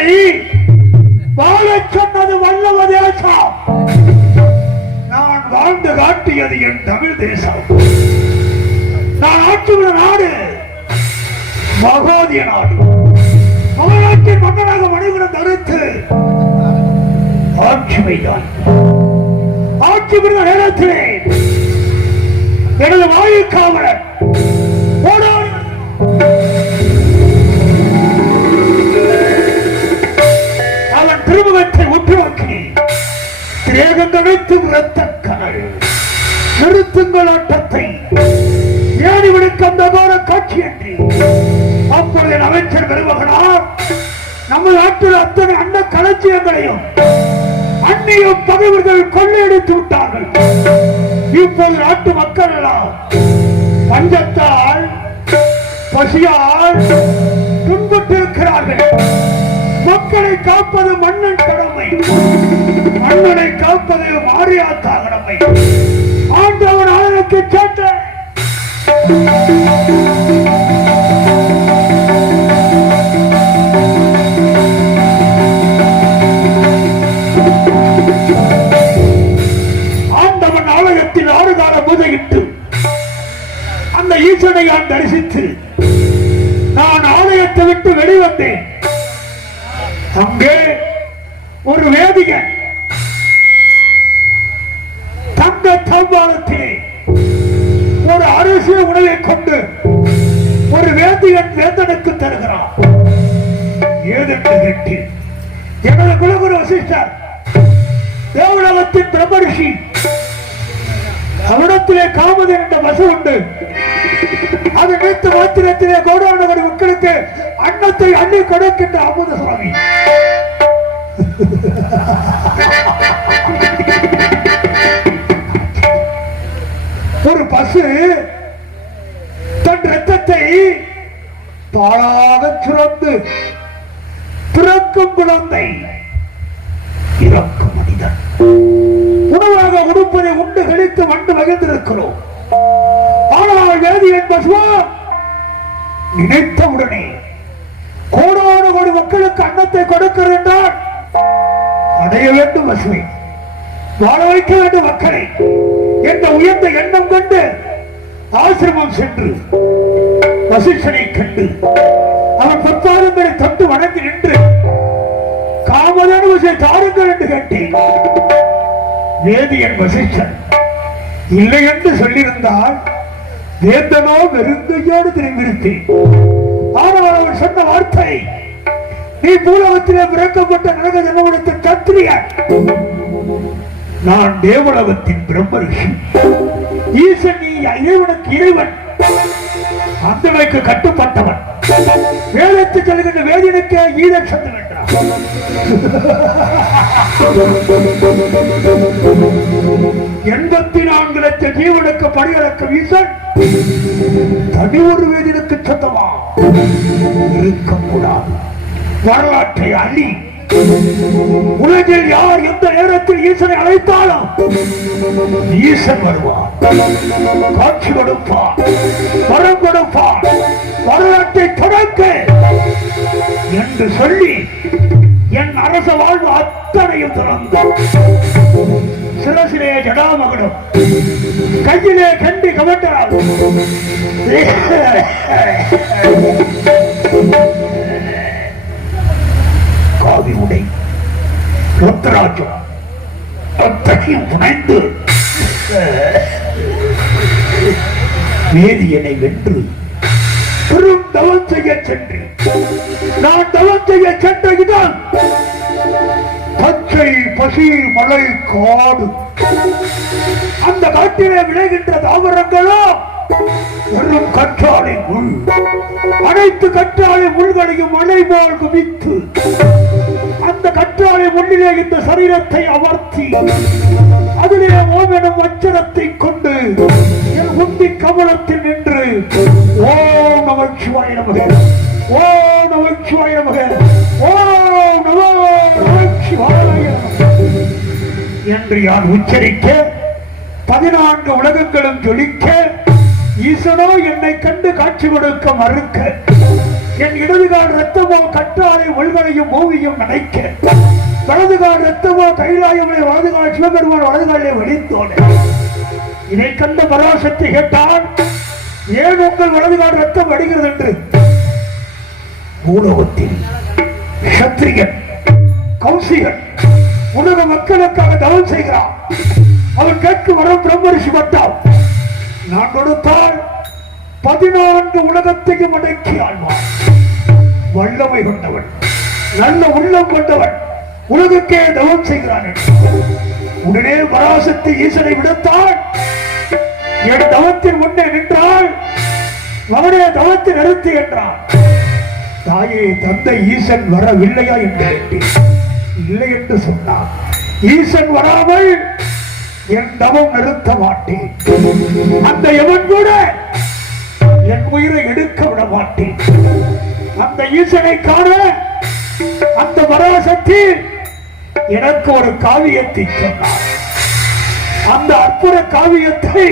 என்னை வாழச் சொன்னது வல்லவ தேசம். நான் வாழ்ந்து காட்டியது என் தமிழ் தேசம். நான் ஆற்றுகிற நாடு மகோதிய நாடு. மகாநாட்டின் மன்னராக மனிதனம் தடுத்து ஆட்சிமைதான். ஆட்சி புரிந்த நேரத்திலே எனது வாயு காவலர் திருமுகத்தை உற்று நோக்கி திரேகந்தனைத்து இரத்த நிறுத்துங்கள் ஆட்டத்தை. ஏனிவனுக்கு அந்த போல காட்சி என்று? அப்பொழுது அமைச்சர் பெருமகனார் நம்ம நாட்டில் அத்தனை அண்ட களஞ்சியங்களையும் அந்நியும் பகைவர்கள் கொள்ளையடித்து விட்டார்கள். இப்போது நாட்டு மக்கள் எல்லாம் பஞ்சத்தால் பசியால் துன்பட்டிருக்கிறார்கள் மக்களை காப்பது மன்னன் கடமை. மன்னனை காப்பது மாரியாத்தா கடமை. ஆண்டவன் ஆளுக்கு கேட்ட ஆண்டவன் ஆலயத்தில் ஆறுகால பூஜையிட்டு அந்த ஈசனை நான் தரிசித்து நான் ஆலயத்தை விட்டு வெளிவந்தேன். அங்கே ஒரு வேதிகன் தங்க தம்பாளத்திலே ஒரு அரிசி உணவை கொண்டு ஒரு வேதியன் வேந்தனுக்கு தருகிறான் ஏதென்று கேட்டு. எனது குலகுரு வசிஷ்டர் தேவலகத்தின் பிரம்மரிஷி அவரிடத்திலே காமது என்ற பசு உண்டு. அதை நினைத்து மாத்திரத்திலே கோடானவர் மக்களுக்கு அன்னத்தை அள்ளி கொடுக்கின்ற அமுத சுவாமி. ஒரு பசு தன் ரத்தத்தை பாலாக சுரந்து பிறக்கும் குழந்தை இறக்கும் மனிதன். உணவாக உடுப்பதை உண்டு கழித்து மண்டு மகிழ்ந்திருக்கிறோம். ஆனால் வேதியன் பசுவா நினைத்தவுடனே கோடான கோடி மக்களுக்கு அன்னத்தை கொடுக்கிறது என்றால் அடைய வேண்டும் பசுவை. வாழ வைக்க வேண்டும் மக்களை. என்ற உயர்ந்த எண்ணம் கொண்டு ஆசிரமம் சென்று வசிஷ்டனை கண்டு அவன் பொற்பாதங்களை தொட்டு வணங்கி நின்று காமதான விஷய தாருங்கள் என்று கேட்டேன். வேதியன் வசிஷ்டன்? இல்லை என்று சொல்லியிருந்தால் வேந்தனோ வெறுங்கையோடு திரும்பியிருப்பேன் ஆனால் அவர் சொன்ன வார்த்தை நீ பூலகத்திலே பிறக்கப்பட்ட நரக ஜனவனத்தை கத்திரிய. நான் தேவலகத்தின் பிரம்மரிஷி ஈசன் நீ இறைவனுக்கு இறைவன். அந்தமைக்கு கட்டுப்பட்டவன். வேதத்தை சொல்கின்ற வேதியனுக்கே ஈழ சொந்தம் என்றான் எண்பத்தி நான்கு லட்சம் ஜீவனுக்கு பணியளக்கும் வீசன். தனி ஒரு வேதினுக்கு சொந்தமா? இருக்கக்கூடாது. வரலாற்றை அழி உலகில் யார் எந்த நேரத்தில் ஈசனை அழைத்தாலும் ஈசன் வருவார் காட்சி கொடுப்பார். வரம் கொடுப்பார். வரலாற்றை தொடங்க என்று சொல்லி என் அரச வாழ்வு அத்தனையும் திறந்து. சிரசிலே ஜடாமகனும் கையிலே கண்டி கவட்டால் காவி உடை. ருத்ராஜம். அத்தகையும் புனைந்து வேதியனை வென்று பெரும் தவம் செய்ய சென்று நான் தவம் செய்ய சென்ற இடம் பச்சை பசி மலை காடு. அந்த காட்டிலே விளைகின்ற தாவரங்களோ வெறும் கற்றாழை முள் அனைத்து கற்றாழை முள்களையும் மலை போல் குவித்து அந்த கற்றாழை முள்ளிலே இந்த சரீரத்தை அமர்த்தி அதிலே ஓமெனும் அச்சரத்தை கொண்டு என் உந்தி கமலத்தில் நின்று ஓம் நமச்சிவாய நமக ஓம் நமச்சிவாய நமக ஓம் நமோ நமச்சிவாய என்று யார் உச்சரிக்க பதினான்கு உலகங்களும் ஜொலிக்க ஈசனோ என்னை கண்டு காட்சி கொடுக்க மறுக்க. என் இடதுகால் ரத்தமோ கற்றாழை உள்களையும் ஓவியம் நினைக்க. வலதுகால் ரத்தமோ கைலாயமுடைய வலதுகால் சிவபெருமான் வலதுகாலே வலித்தோடு இதை கண்ட பராசக்தி கேட்டான் ஏன் உங்கள் வலதுகால் ரத்தம் வடிகிறது என்று? பூலோகத்தில் சத்திரியன் கௌசிகன் உலக மக்களுக்காக தவம் செய்கிறான். அவன் கேட்கும் வரம் பிரம்மரிஷி பட்டால் நான் கொடுத்தால் பதினான்கு உலகத்தையும் அடக்கி ஆழ்வார் வல்லமை கொண்டவன் நல்ல உள்ளம் கொண்டவன் உலகுக்கே தவம் செய்கிறான் என்று. உடனே பராசக்தி ஈசனை விடுத்தான் என் தவத்தின் முன்னே நின்றால் அவனே தவத்தை நிறுத்தி என்றான். தாயே தந்தை ஈசன் வரவில்லையா என்று கேட்டேன். இல்லை என்று சொன்னான். ஈசன் வராமல் என் தவம் நிறுத்த மாட்டேன். அந்த எவன் கூட என் உயிரை எடுக்க விட மாட்டேன். அந்த ஈசனை காண அந்த பராசக்தி எனக்கு ஒரு காவியத்தை சொன்னார். அந்த அற்புத காவியத்தை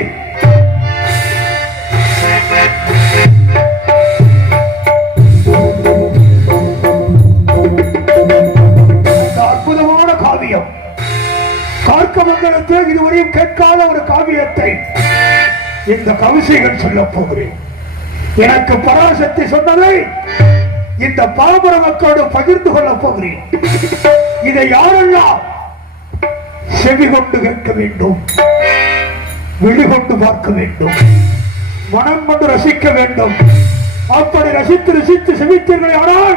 அற்புதமான காவியம். கார்க்க மங்கலத்தில் இதுவரையும் கேட்காத ஒரு காவியத்தை இந்த கவிசைகள் சொல்ல போகிறேன். எனக்கு பராசக்தி சொன்னதை இந்த பாமர மக்களோடு பகிர்ந்து கொள்ள போகிறேன். இதை யாரெல்லாம் செவி கொண்டு கேட்க வேண்டும்? வெளிகொண்டு பார்க்க வேண்டும். மனம் கொண்டு ரசிக்க வேண்டும். அப்படி ரசித்து ரசித்து செவித்தீர்கள் ஆனால்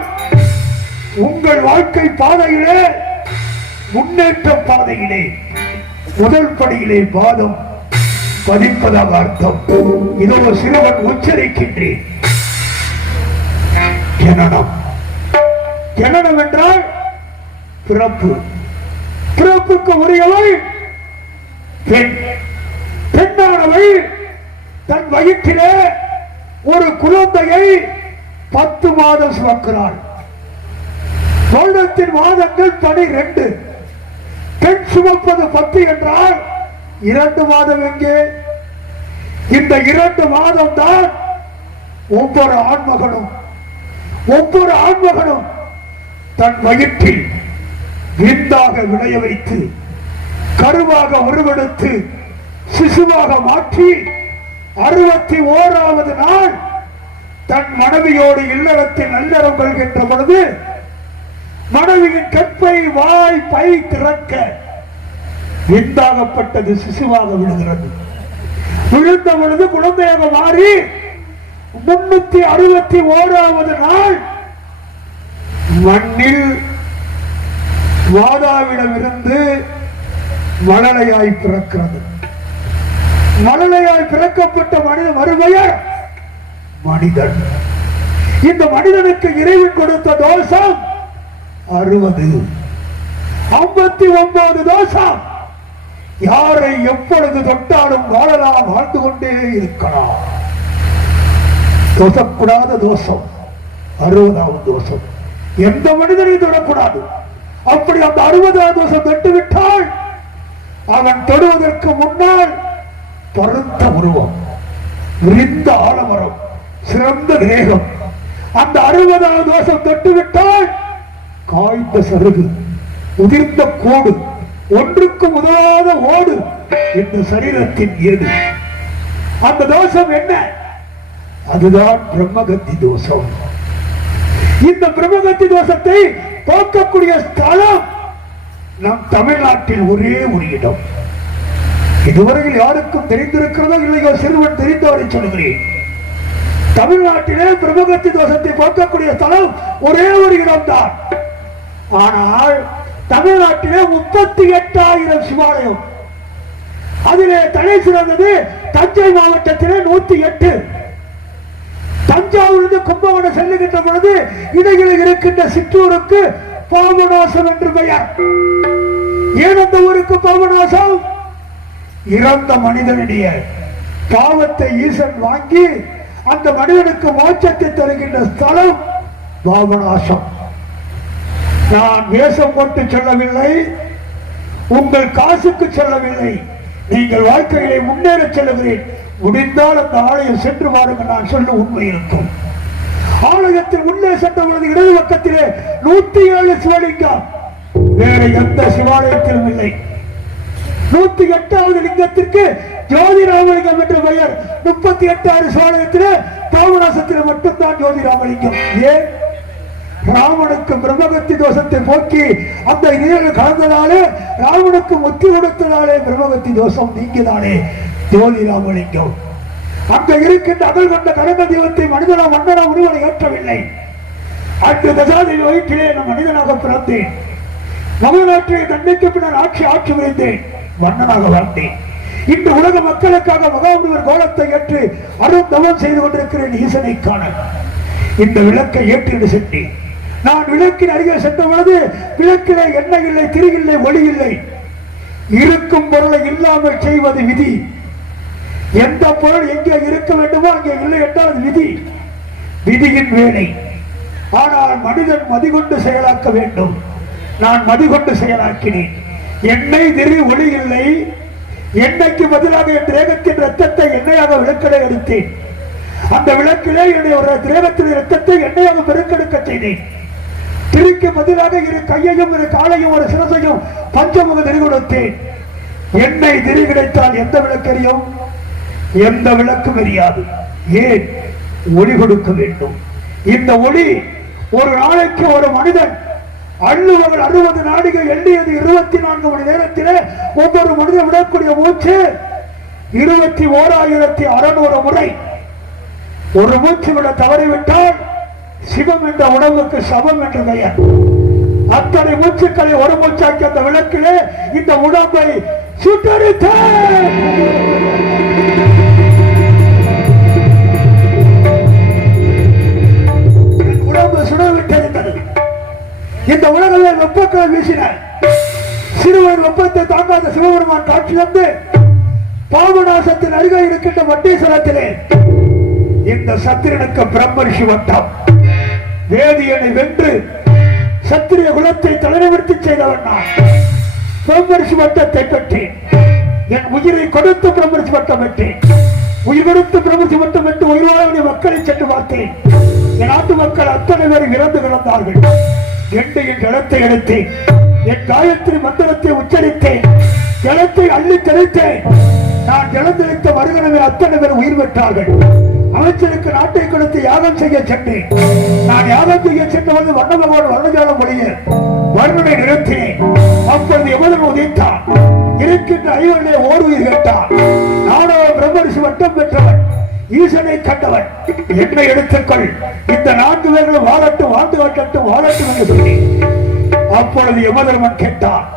உங்கள் வாழ்க்கை பாதையிலே முன்னேற்ற பாதையிலே முதல் படியிலே பாதம் பதிப்பதாக அர்த்தம். இதோ சிறுவன் உச்சரிக்கின்றேன். ஜனனம். ஜனனம் என்றால் பிறப்பு. பிறப்புக்கு உரியவள் பெண். பெண்ணானவள் தன் வயிற்றிலே ஒரு குழந்தையை பத்து மாதம் சுமக்கிறாள். வருடத்தின் மாதங்கள் பனிரெண்டு பெண் சுமப்பது பத்து என்றால் இரண்டு மாதம் எங்கே? இந்த இரண்டு மாதம் தான் ஒவ்வொரு ஆண்மகனும் ஒவ்வொரு ஆண்மகனும் தன் வயிற்றில் விந்தாக விளைய வைத்து கருவாக உருவெடுத்து சிசுவாக மாற்றி அறுபத்தி ஓராவது நாள் தன் மனைவியோடு இல்லறத்தில் நல்லறம் கொள்கின்ற பொழுது மனைவியின் கற்பை வாய் பை திறக்க விந்தாகப்பட்டது சிசுவாக விழுகிறது. விழுந்த பொழுது குழந்தையாக மாறி முன்னூத்தி அறுபத்தி ஓராவது நாள் மண்ணில் வாதாவிடமிருந்து மழலையாய் பிறக்கிறது. மழலையாய் பிறக்கப்பட்ட மனித மறுபெயர் மனிதன். இந்த மனிதனுக்கு இறைவன் கொடுத்த தோஷம் அறுபது. ஐம்பத்தி ஒன்பது தோஷம். யாரை எப்பொழுது தொட்டாலும் வாழலாம் வாழ்ந்து கொண்டே இருக்கலாம். தோசக்கூடாத தோஷம். அறுபதாவது தோஷம். எந்த மனிதனையும் தொடக்கூடாது. அப்படி அந்த அறுபதாம் தோஷம் தொட்டுவிட்டால் அவன் தொடுவதற்கு முன்னால் பருத்த உருவம் விரிந்த ஆலமரம் சிறந்த தேகம். அந்த அறுபதாவது தோஷம் தொட்டுவிட்டால் காய்ந்த சருகு உதிர்ந்த கோடு ஒன்றுக்கு உதவாத ஓடு இந்த சரீரத்தின் ஏடு. அந்த தோஷம் என்ன? அதுதான் பிரம்மகத்தி தோஷம். இந்த பிரம்மகத்தி தோஷத்தை போக்கக்கூடிய ஸ்தலம் நம் தமிழ்நாட்டில் ஒரே ஒரு இடம். இதுவரையில் யாருக்கும் தெரிந்திருக்கிறதோ இல்லையோ சிறுவன் தெரிந்தவரை சொல்கிறேன். தமிழ்நாட்டிலே பிரம்மகத்தி தோஷத்தை போக்கக்கூடிய ஸ்தலம் ஒரே ஒரு இடம்தான். ஆனால் தமிழ்நாட்டிலே முப்பத்தி எட்டாயிரம் சிவாலயம். அதிலே தலை சிறந்தது தஞ்சை மாவட்டத்திலே நூத்தி எட்டு. தஞ்சாவூரிலிருந்து கும்பகோணம் செல்லுகின்ற பொழுது இடையில் இருக்கின்ற சிற்றூருக்கு பாபநாசம் என்று பெயர். ஏன் அந்த ஊருக்கு பாபநாசம்? இறந்த மனிதனுடைய பாவத்தை ஈசன் வாங்கி அந்த மனிதனுக்கு மோட்சத்தை தருகின்ற ஸ்தலம் பாபநாசம். நான் வேஷம் போட்டு சொல்லவில்லை உங்கள் காசுக்கு சொல்லவில்லை நீங்கள் வாழ்க்கையிலே முன்னேற செல்லுகிறேன். முடிந்தால் அந்த ஆலயம் சென்று பாருங்கள் நான் சொல்ல உண்மை இருக்கும் ஆலயத்தில் உள்ளே சென்ற இடது பக்கத்திலே நூத்தி ஏழு சிவலிங்கம். வேற எந்த சிவாலயத்திலும் இல்லை. நூத்தி எட்டாவது லிங்கத்திற்கு ஜோதி ராமலிங்கம் என்ற பெயர். முப்பத்தி எட்டாவது சிவாலயத்திலே பாவநாசத்தில் மட்டும்தான் ஜோதி ராமலிங்கம் ஏன்? ராவனுக்கு பிரம்மகத்தி தோஷத்தை போக்கி அந்த நீரில் கலந்ததாலே ராவனுக்கு முத்தி கொடுத்ததாலே பிரம்மகத்தி தோஷம் நீங்கினாலே ஜோதி ராமலிங்கம் அங்க இருக்கின்ற அகல் கொண்ட கடந்த தெய்வத்தை மனிதனா மன்னனா ஒருவனை ஏற்றவில்லை. அன்று தசாதி வயிற்றிலே நான் மனிதனாக பிறந்தேன். தமிழ்நாட்டிலே தன்னைக்கு பின்னர் ஆட்சி ஆட்சி புரிந்தேன். மன்னனாக வாழ்ந்தேன். இன்று உலக மக்களுக்காக மகாமுனிவர் கோலத்தை ஏற்று அருந்தவம் செய்து கொண்டிருக்கிறேன் ஈசனை காண. இந்த விளக்கை ஏற்றிட்டு சென்றேன். நான் விளக்கின் அருகே சென்ற பொழுது விளக்கிலே எண்ணெய் இல்லை திரி இல்லை ஒளி இல்லை. இருக்கும் பொருளை இல்லாமல் செய்வது விதி. எந்த பொருள் எங்கே இருக்க வேண்டுமோ அங்கே இல்லை என்றால் விதி. விதியின் வேலை. ஆனால் மனிதன் மதிகொண்டு செயலாக்க வேண்டும். நான் மதிகொண்டு செயலாக்கினேன். எண்ணெய் திரு ஒளி இல்லை. எண்ணெய்க்கு பதிலாக என் தேகத்தின் ரத்தத்தை எண்ணெயாக விளக்கடை எடுத்தேன். அந்த விளக்கிலே என்னுடைய ஒரு தேகத்தின் ரத்தத்தை எண்ணெயாக பெருக்கெடுக்க செய்தேன். திரிக்கு பதிலாக இரு கையையும் இரு காலையும் ஒரு சிரசையும் பஞ்சமுக திரி கொடுத்தேன் எண்ணெய் திரி கிடைத்தால் எந்த விளக்கறியும் எந்த விளக்கும் எரியாது ஏன்? ஒளி கொடுக்க வேண்டும். இந்த ஒளி ஒரு நாளைக்கு ஒரு மனிதன் அள்ளுவர்கள் அறுபது நாடுகள் எண்ணியது இருபத்தி நான்கு மணி நேரத்திலே ஒவ்வொரு மனிதன் விடக்கூடிய மூச்சு இருபத்தி ஓராயிரத்தி அறுநூறு முறை. ஒரு மூச்சு விட தவறிவிட்டால் சிவம் என்ற உணவுக்கு சமம் என்ற பெயர். அத்தனை மூச்சுக்களை ஒரு மூச்சாக்கி அந்த விளக்கிலே இந்த உடம்பை சுட்டரித்தேன். இந்த உலகில் வெப்பத்தை வீசினார். சிறுவர் வெப்பத்தை தாங்காத சிவபெருமான் காட்சி வந்து பாபநாசத்தின் அருகே இருக்கின்ற வட்டீஸ்வரத்திலே இந்த சத்திரனுக்கு பிரம்மரிஷி வட்டம். வேதியனை வென்று சத்திரிய குலத்தை தலைநிமிர்த்தி செய்தவன் நான். பிரம்மரிஷி வட்டத்தை பெற்றேன். என் உயிரை கொடுத்து பிரம்மரிஷி வட்டம் பெற்றேன் உயிர் கொடுத்து பிரம்மரிஷி வட்டம் பெற்று உயிரோட மக்களை சென்று பார்த்தேன். என் நாட்டு மக்கள் அத்தனை பேர் இறந்து கிடந்தார்கள். எண்டு என் ஜலத்தை எடுத்தேன். என் காயத்ரி மந்திரத்தை உச்சரித்தேன். ஜலத்தை அள்ளி தெளித்தேன். நான் ஜலந்தளித்த மருகனவே அத்தனை பேர் உயிர் பெற்றார்கள். அமைச்சருக்கு நாட்டை கொடுத்து யாகம் செய்ய சென்றேன். நான் யாகம் செய்ய சென்றபோது வண்ணபகவான் வர்ணஜாலம் மொழிய வருணனை நிறுத்தினேன். அப்பொழுது எவ்வளவு உதைத்தான் இருக்கின்ற ஐவர்களே ஓர் உயிர் கேட்டான் நானோ பிரம்மரிஷி வட்டம் பெற்றவன். ஈசனை கண்டவன். என்னை எடுத்துக்கொள். இந்த நான்கு பேர்களும் வாழட்டும் வாழ்ந்து கட்டட்டும் வாழட்டும் என்று சொல்லி. அப்பொழுது யமதர்மன் கேட்டான்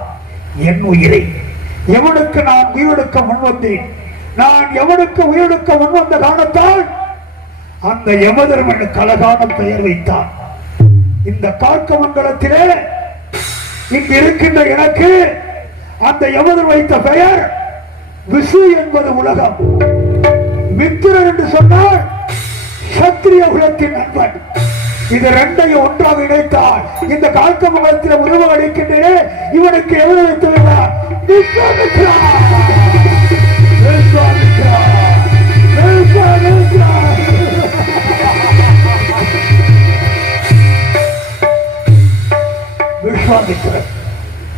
என் உயிரை எவனுக்கு நான் உயிரெடுக்க முன்வந்தேன்? நான் எவனுக்கு உயிரெடுக்க முன்வந்த காரணத்தால்? அந்த யமதர்மனுக்கு அழகான பெயர் வைத்தான். இந்த கார்க்க மண்டலத்திலே இங்கு இருக்கின்ற எனக்கு அந்த யமதர் வைத்த பெயர் விசு என்பது உலகம். மித்திரன் என்று சொன்னால் சத்திரிய குலத்தின் நண்பன். இது ரெண்டையும் ஒன்றாக இணைத்தால் இந்த கால்க முகத்தில் உருவம் அளிக்கின்றே இவனுக்கு எவ்வளவு வைத்து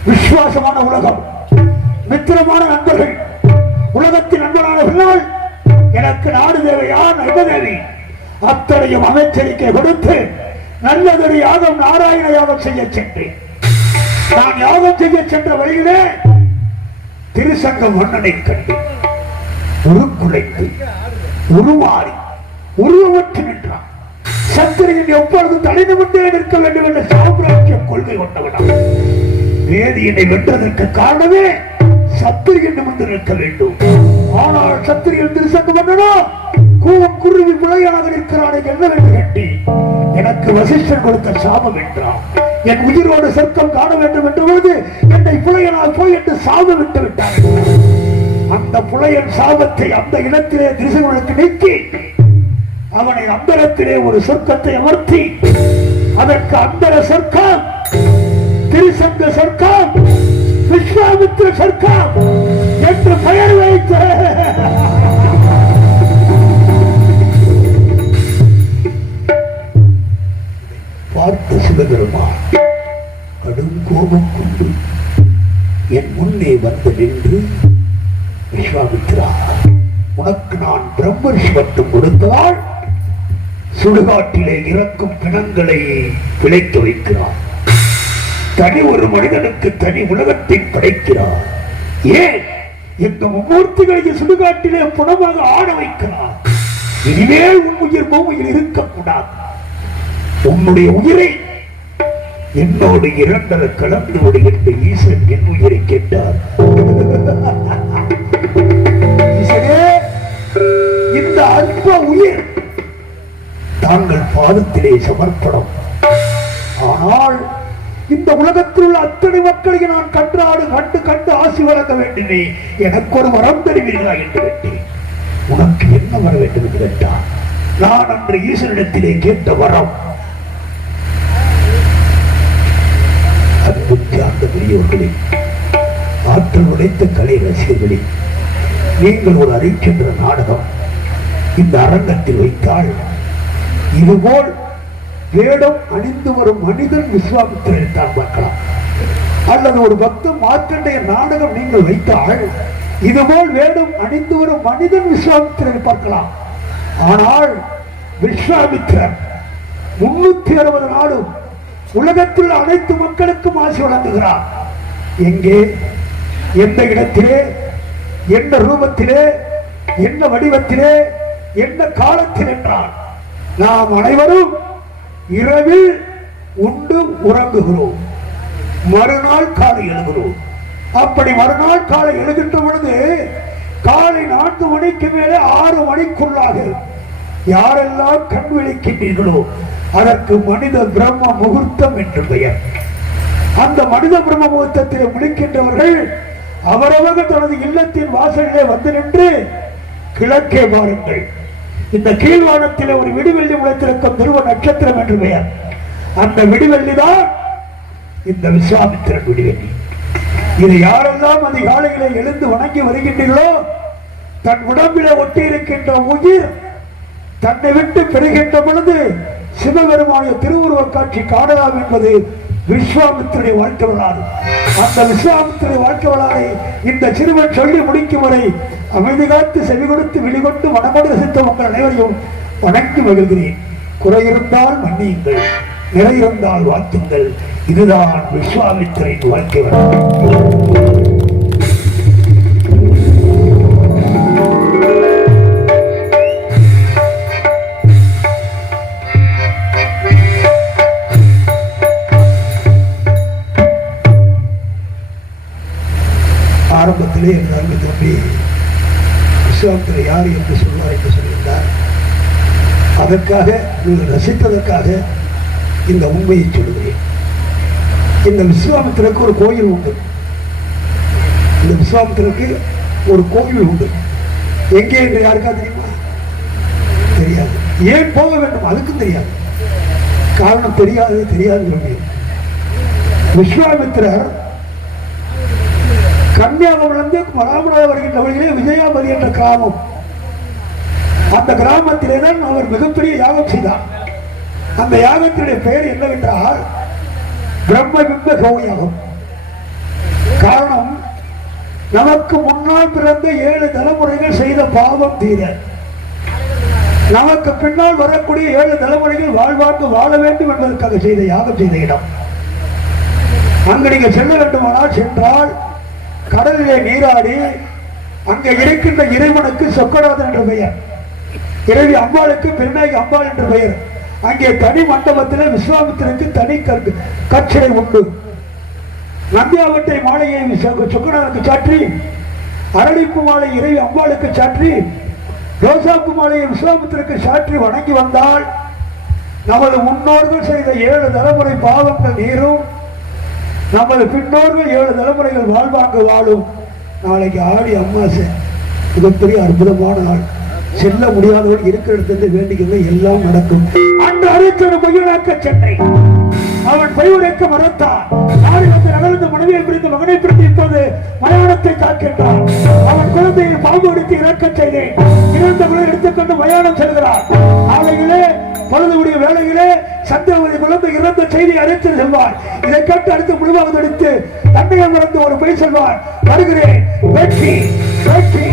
விசுவாசமான உலகம் மித்திரமான நண்பர்கள் உலகத்தின் நண்பனானவர்கள் எனக்கு நாடு தேவையா? நல்ல தேவை. அத்தனையும் அமைச்சரிக்கை கொடுத்து நல்லதொரு யாகம் நாராயண யாகம் செய்ய சென்றேன். நான் யாகம் செய்ய சென்ற வழியிலே திருசங்க மன்னனை கண்டு உருக்குலைத்து உருமாறி உருவமற்று நின்றான். சத்திரியன் எப்பொழுதும் தலை கொண்டே நிற்க வேண்டும் என்ற சாம்ராஜ்ய கொள்கை கொண்டவனாம். வேதியினை வென்றதற்கு காரணமே சத்திரியன் நிமிர்ந்து நிற்க வேண்டும். ஆனால் சத்திரியன் திருசங்க மன்னனோ கூவம் குருவி பிழையாக நிற்கிறானே என்ன வேண்டும் கேட்டி எனக்கு வசிஷ்டர் கொடுத்த சாபம் என்றான். என் உயிரோடு சர்க்கம் காண வேண்டும் என்ற பொழுது என்னை பிழையனால் போய் என்று சாபம் விட்டு விட்டார் அந்த புலையன் சாபத்தை அந்த இடத்திலே திருசங்களுக்கு நீக்கி அவனை அந்தரத்திலே ஒரு சொர்க்கத்தை அமர்த்தி அதற்கு அந்தர சொர்க்கம் திருசங்க சொர்க்கம் விஸ்வாமித்ர சர்க்கார் என்று பெயர் வைத்த. பார்த்து சிவபெருமான் கடும் கோபம் கொண்டு என் முன்னே வந்து நின்று விஸ்வாமித்ரா உனக்கு நான் பிரம்மரிஷி மட்டும் கொடுத்ததால் சுடுகாட்டிலே இறக்கும் பிணங்களை பிழைத்து வைக்கிறார் தனி ஒரு மனிதனுக்கு தனி உலகத்தை படைக்கிறார். ஏன்? இந்த மும்மூர்த்திகளையும் சுடுகாட்டிலே புனமாக ஆட வைக்கிறார். இனிமேல் உன் உயிர் பூமியில் இருக்கக்கூடாது. உன்னுடைய உயிரை என்னோடு இரண்டர கலந்து விடுகின்ற ஈசன் என் உயிரை கேட்டார். இந்த அற்ப உயிர் தாங்கள் பாதத்திலே சமர்ப்பணம். ஆனால் இந்த உலகத்தில் உள்ள அத்தனை மக்களையும் நான் கன்றாடு கண்டு கண்டு ஆசி வழங்க வேண்டுமே எனக்கு ஒரு வரம் தருவீர்களா என்று கேட்டேன். உனக்கு என்ன வர வேண்டும் என்று கேட்டான். நான் அன்று ஈஸ்வரிடத்திலே கேட்ட வரம். அற்புத்தி சார்ந்த பெரியவர்களே ஆற்றல் உடைத்த கலை ரசிகர்களே நீங்கள் ஒரு அறிக்கின்ற நாடகம் இந்த அரங்கத்தில் வைத்தால் இதுபோல் வேடம் அணிந்து வரும் மனிதன் விஸ்வாமித்திரன் தான் பார்க்கலாம். அல்லது ஒரு பக்த மார்க்கண்டைய நாடகம் நீங்கள் வைத்தால் இதுபோல் வேடம் அணிந்து வரும் மனிதன் விஸ்வாமித்திரனை பார்க்கலாம். ஆனால் விஸ்வாமித்திரன் முன்னூத்தி அறுபது நாளும் உலகத்தில் அனைத்து மக்களுக்கும் ஆசி வழங்குகிறார். எங்கே? எந்த இடத்திலே? எந்த ரூபத்திலே? என்ன வடிவத்திலே? என்ன காலத்தில் என்றால் நாம் அனைவரும் இரவில் உண்டு உறங்குகிறோம். மறுநாள் காலை எழுகிறோம். அப்படி மறுநாள் காலை எழுகின்ற பொழுது காலை நான்கு மணிக்கு மேலே ஆறு மணிக்குள்ளாக யாரெல்லாம் கண் விழிக்கின்றீர்களோ அதற்கு மனித பிரம்ம முகூர்த்தம் என்று பெயர். அந்த மனித பிரம்ம முகூர்த்தத்தில் முடிக்கின்றவர்கள் அவரவர் தனது இல்லத்தின் வாசலிலே வந்து நின்று கிழக்கே பாருங்கள் இந்த கீழ்வானத்திலே ஒரு விடுவெள்ளி உழைத்திருக்கும் துருவ நட்சத்திரம் என்று பெயர். அந்த விடுவெள்ளி தான் இந்த விஸ்வாமித்திரன் விடுவெள்ளி. இது யாரெல்லாம் அதிகாலைகளை எழுந்து வணங்கி வருகின்றீர்களோ தன் உடம்பிலே ஒட்டி இருக்கின்ற உயிர் தன்னை விட்டு பெறுகின்ற பொழுது சிவபெருமானுடைய திருவுருவ காட்சி காணலாம் என்பது விஸ்வாமித்திரை வாழ்க்கை வரலாறு அந்த விஸ்வாமித்திரை வாழ்க்கை வரலாறை இந்த சிறுவன் சொல்லி முடிக்கும் வரை அமைதி காத்து செவி கொடுத்து வெளிகொண்டு மனமோடு ரசித்த உங்கள் அனைவரையும் வணங்கி மகிழ்கிறேன். குறையிருந்தால் மன்னியுங்கள் நிறையிருந்தால் வாழ்த்துங்கள். இதுதான் விஸ்வாமித்திரின் வாழ்க்கை வரலாறு. விஸ்வாமித்திர என்று சொல்வார் என்று சொல்லியிருந்தார். அதற்காக நீங்கள் ரசிப்பதற்காக இந்த உண்மையை சொல்கிறேன் இந்த விஸ்வாமித்திரக்கு ஒரு கோயில் உண்டு. இந்த விஸ்வாமித்திரக்கு ஒரு கோயில் உண்டு. எங்கே என்று யாருக்கா தெரியுமா? தெரியாது. ஏன் போக வேண்டும்? அதுக்கும் தெரியாது. காரணம் தெரியாது தெரியாது விஸ்வாமித்திரர் கன்னியாகுமரிலிருந்து ராமநாதர் வருகின்ற வழியிலே விஜயாபதி என்ற கிராமம் அந்த கிராமத்திலே தான் அவர் மிகப்பெரிய யாகம் செய்தார். அந்த யாகத்தினுடைய பெயர் என்னவென்றால் பிரம்ம பிம்ப காரணம் நமக்கு முன்னால் பிறந்த ஏழு தலைமுறைகள் செய்த பாவம் தீர. நமக்கு பின்னால் வரக்கூடிய ஏழு தலைமுறைகள் வாழ்வாக்கு வாழ வேண்டும் என்பதற்காக செய்த யாகம் செய்த இடம். அங்கு நீங்கள் செல்ல வேண்டுமானால் சென்றால் கடலிலே நீராடி அங்கே இருக்கின்ற இறைவனுக்கு சொக்கநாதன் என்ற பெயர். இறைவி அம்பாளுக்கு பெருநாயகி அம்பாள் என்ற பெயர். அங்கே தனி மண்டபத்தில் விஸ்வாமித்திரனுக்கு தனி கற்று கற்சிலை உண்டு. நந்தியாவட்டை மாலையை சொ- சாற்றி அரளிப்பு மாலை இறைவி அம்பாளுக்கு சாற்றி ரோசாப்பு மாலையை விஸ்வாமித்திரனுக்கு சாற்றி வணங்கி வந்தால் நமது முன்னோர்கள் செய்த ஏழு தலைமுறை பாவங்கள் நீரும் நமது பின்னோர்கள் ஏழு தலைமுறைகள் வாழ்வாங்க வாழும். நாளைக்கு ஆடி அம்மாசை மிகப்பெரிய அற்புதமான நாள். செல்ல முடியாதவர்கள் இருக்கிற இடத்துல வேண்டிக்கிறது எல்லாம் நடக்கும். அந்த அறிக்கை மகிழாக்க சென்னை அவன் பையுரைக்க மறுத்தான் நாடு வந்து நகர்ந்த மனைவியை பிரிந்து மகனை பிரிந்து இப்போது மயானத்தை காக்கின்றான் அவன் குழந்தையை பாம்பு எடுத்து இறக்க செய்தேன். இறந்தவர்களை எடுத்துக்கொண்டு மயானம் செல்கிறார். ஆலையிலே பொழுதுடைய வேலையிலே சந்திரவதி குழந்தை இறந்த செய்தி அழைத்து செல்வார் இதை கேட்டு அடுத்து முழுவதும் எடுத்து தன்னையை மறந்து ஒரு பொய் செல்வார் வருகிறேன். வெற்றி வெற்றி.